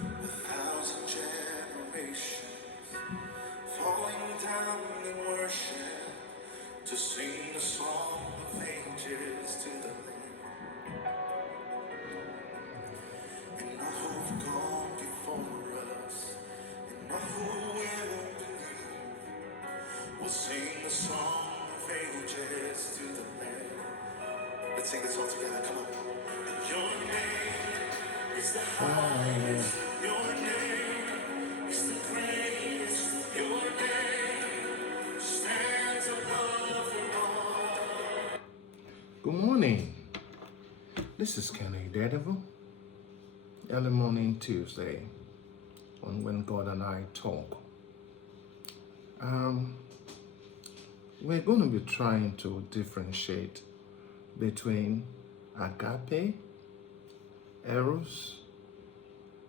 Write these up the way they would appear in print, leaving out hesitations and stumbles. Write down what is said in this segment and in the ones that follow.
1,000 generations falling down in worship to sing a song of ages to the Lamb. And all who've gone before us, and all who will believe, will sing the song of ages to the Lamb. Let's sing this all together, come on. Your name is the highest. Your name is the greatest. Your name stands above them all. Good morning. This is Idedevbo. Early morning Tuesday on When God and I Talk. We're going to be trying to differentiate between agape, eros,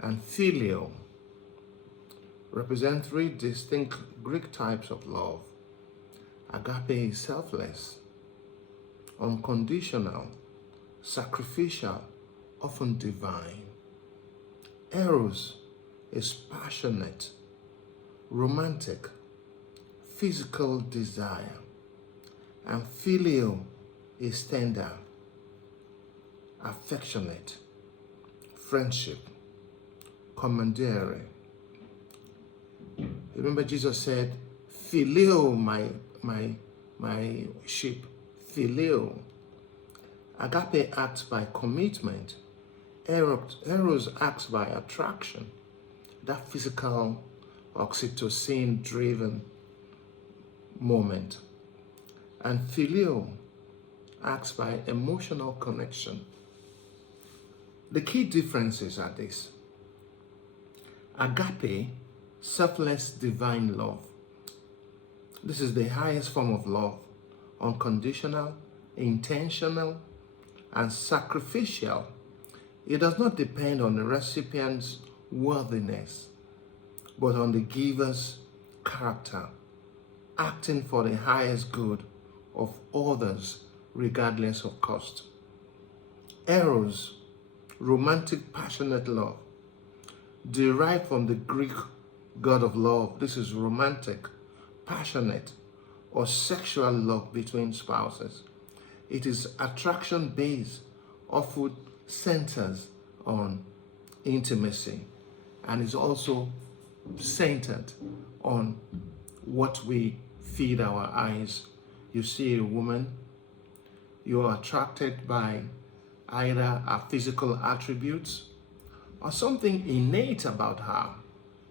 and phileo. Represent three distinct Greek types of love. Agape is selfless, unconditional, sacrificial, often divine. Eros is passionate, romantic, physical desire. And phileo is tender, affectionate, friendship, commandeering. Remember Jesus said, phileo my sheep, phileo. Agape acts by commitment. Eros acts by attraction, that physical oxytocin-driven moment. And phileo acts by emotional connection. The key differences are this. Agape, selfless divine love. This is the highest form of love, unconditional, intentional, and sacrificial. It does not depend on the recipient's worthiness, but on the giver's character, acting for the highest good of others regardless of cost. Eros, romantic, passionate love, derived from the Greek god of love. This is romantic, passionate, or sexual love between spouses. It is attraction-based, often centers on intimacy, and is also centered on what we feed our eyes. You see a woman, you're attracted by either her physical attributes or something innate about her.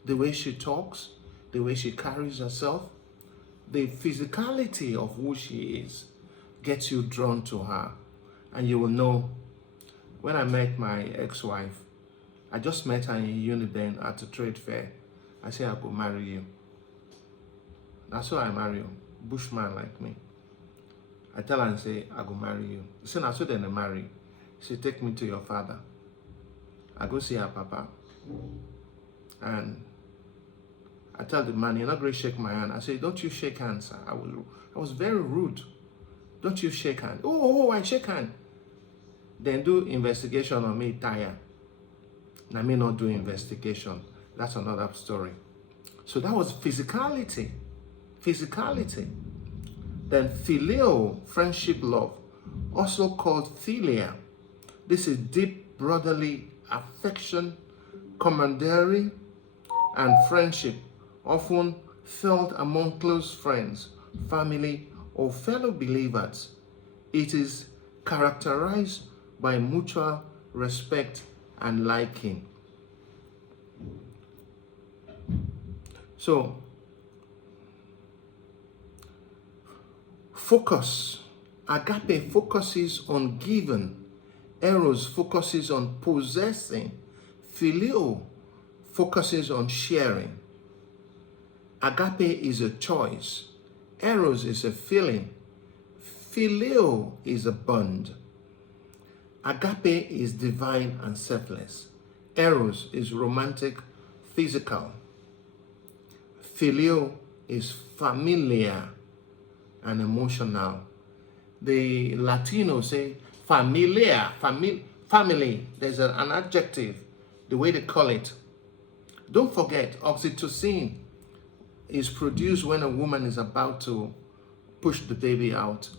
The way she talks, the way she carries herself, the physicality of who she is gets you drawn to her. And you will know, when I met my ex-wife, I just met her in Uniden at a trade fair. I said, I could marry you. That's why I marry you. Bushman like me. I tell her and say, I go marry you. She said, that's what then I marry. She take me to your father. I go see her papa. And I tell the man, you're not going to shake my hand. I say, don't you shake hands, sir. I was very rude. Don't you shake hand. Oh, I shake hand. Then do investigation on me, tire. And I may not do investigation. That's another story. So that was physicality. Physicality. Then phileo, friendship love, also called philia. This is deep brotherly affection, camaraderie, and friendship, often felt among close friends, family, or fellow believers. It is characterized by mutual respect and liking. So, focus. Agape focuses on giving. Eros focuses on possessing. Phileo focuses on sharing. Agape is a choice. Eros is a feeling. Phileo is a bond. Agape is divine and selfless. Eros is romantic, physical. Phileo is familiar and emotional. The Latinos say familiar, family. There's an adjective, the way they call it. Don't forget, oxytocin is produced when a woman is about to push the baby out.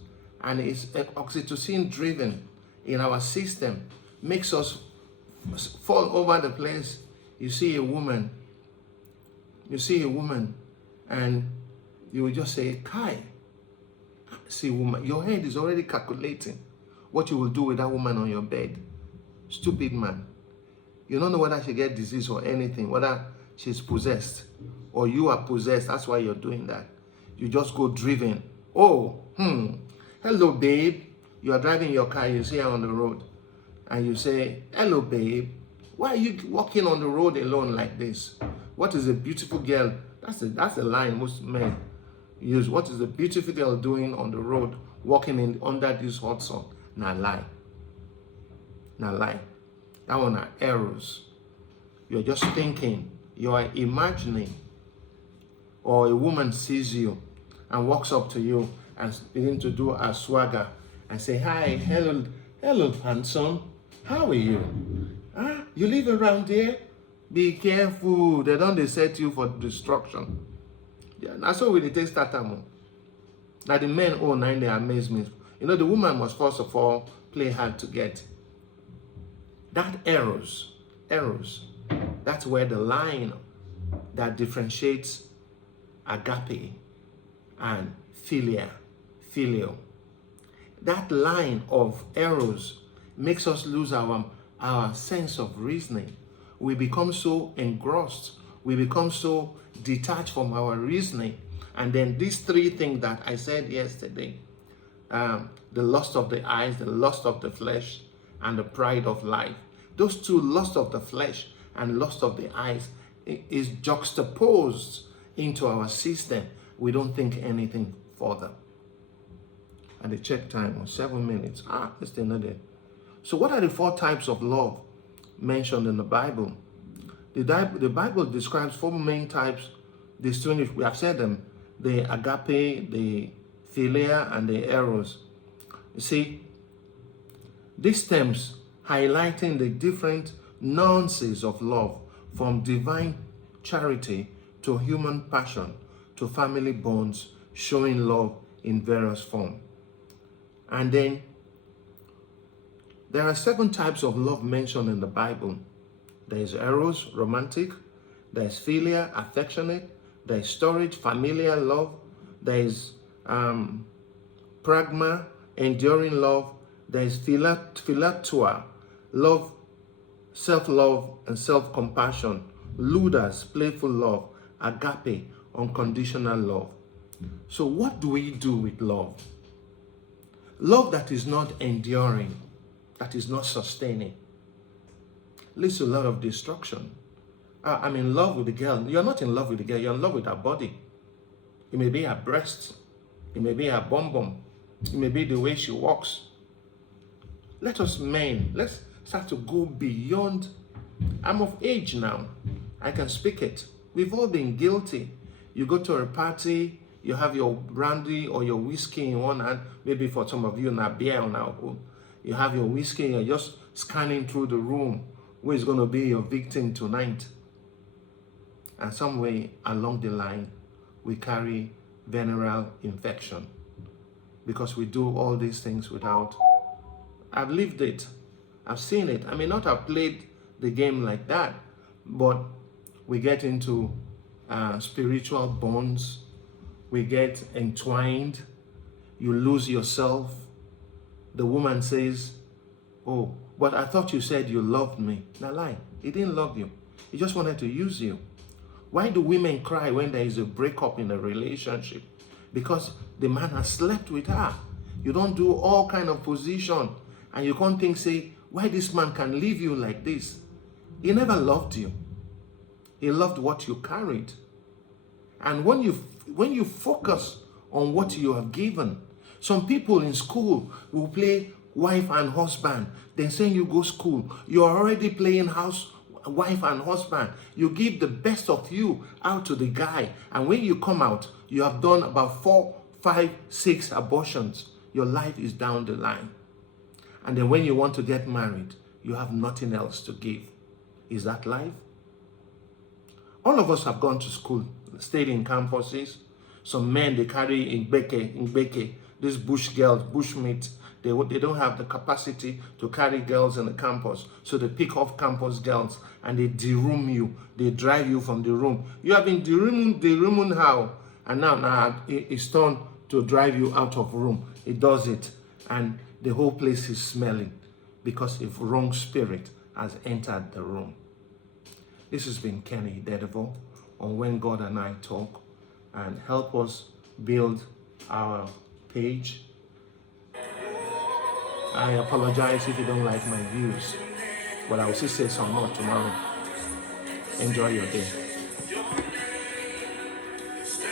And it's oxytocin driven in our system, makes us fall over the place. You see a woman, and you will just say, Kai, see woman, your head is already calculating what you will do with that woman on your bed. Stupid man. You don't know whether she get disease or anything, whether she's possessed or you are possessed. That's why you're doing that. You just go driven. Oh, hello, babe. You are driving your car, you see her on the road, and you say, hello, babe. Why are you walking on the road alone like this? What is a beautiful girl? That's the line most men use. What is a beautiful girl doing on the road, walking in under this hot sun? Nah lie. Nah lie. That one are errors. You're just thinking, you are imagining, or a woman sees you and walks up to you and begin to do a swagger and say, hi, hello, handsome. How are you? You live around here? Be careful. They don't set you for destruction. Yeah, that's how we take start time. Now the men all nine, they amaze me. You know, the woman must first of all play hard to get. That errors. That's where the line that differentiates agape and filial. That line of errors makes us lose our sense of reasoning. We become so engrossed. We become so detached from our reasoning. And then these three things that I said yesterday, the lust of the eyes, the lust of the flesh, and the pride of life. Those two, lust of the flesh and lust of the eyes, is juxtaposed into our system. We don't think anything further. And the check time was 7 minutes. It's still not there. So what are the 4 types of love mentioned in the Bible? The Bible describes 4 main types. We have said them: the agape, the philia, and the eros. You see, these terms highlighting the different nuances of love, from divine charity to human passion to family bonds, showing love in various forms. And then there are 7 types of love mentioned in the Bible. There is eros, romantic. There is philia, affectionate. There is storge, familiar love. There is pragma, enduring love. There is philatua, love, self-love and self-compassion. Ludus, playful love. Agape, unconditional love. So what do we do with love? Love that is not enduring, that is not sustaining, leads to a lot of destruction. I'm in love with the girl. You're not in love with the girl. You're in love with her body. It may be her breasts. It may be her bum. It may be the way she walks. Let us men, let's start to go beyond. I'm of age now. I can speak it. We've all been guilty. You go to a party, you have your brandy or your whiskey in one hand, maybe for some of you, not beer on our own. You have your whiskey, you're just scanning through the room. Who is going to be your victim tonight? And somewhere along the line, we carry venereal infection because we do all these things without. I've lived it. I've seen it. I may not have played the game like that, but we get into spiritual bonds. We get entwined. You lose yourself. The woman says, oh, but I thought you said you loved me. Now lie. He didn't love you. He just wanted to use you. Why do women cry when there is a breakup in a relationship? Because the man has slept with her. You don't do all kind of position. And you can't think, say, why this man can leave you like this? He never loved you. He loved what you carried. And when you focus on what you have given, some people in school will play wife and husband. Then saying you go school, you're already playing wife and husband. You give the best of you out to the guy. And when you come out, you have done about 4, 5, 6 abortions. Your life is down the line. And then when you want to get married, you have nothing else to give. Is that life? All of us have gone to school, stayed in campuses. Some men, they carry in beke, these bush girls, bushmates. They don't have the capacity to carry girls in the campus. So they pick off campus girls and they deroom you. They drive you from the room. You have been deroomed how? And now it's turned to drive you out of room. It does it. And the whole place is smelling because a wrong spirit has entered the room. This has been Kenny Idedevbo on When God and I Talk, and help us build our page. I apologize if you don't like my views, but I will still say some more tomorrow. Enjoy your day.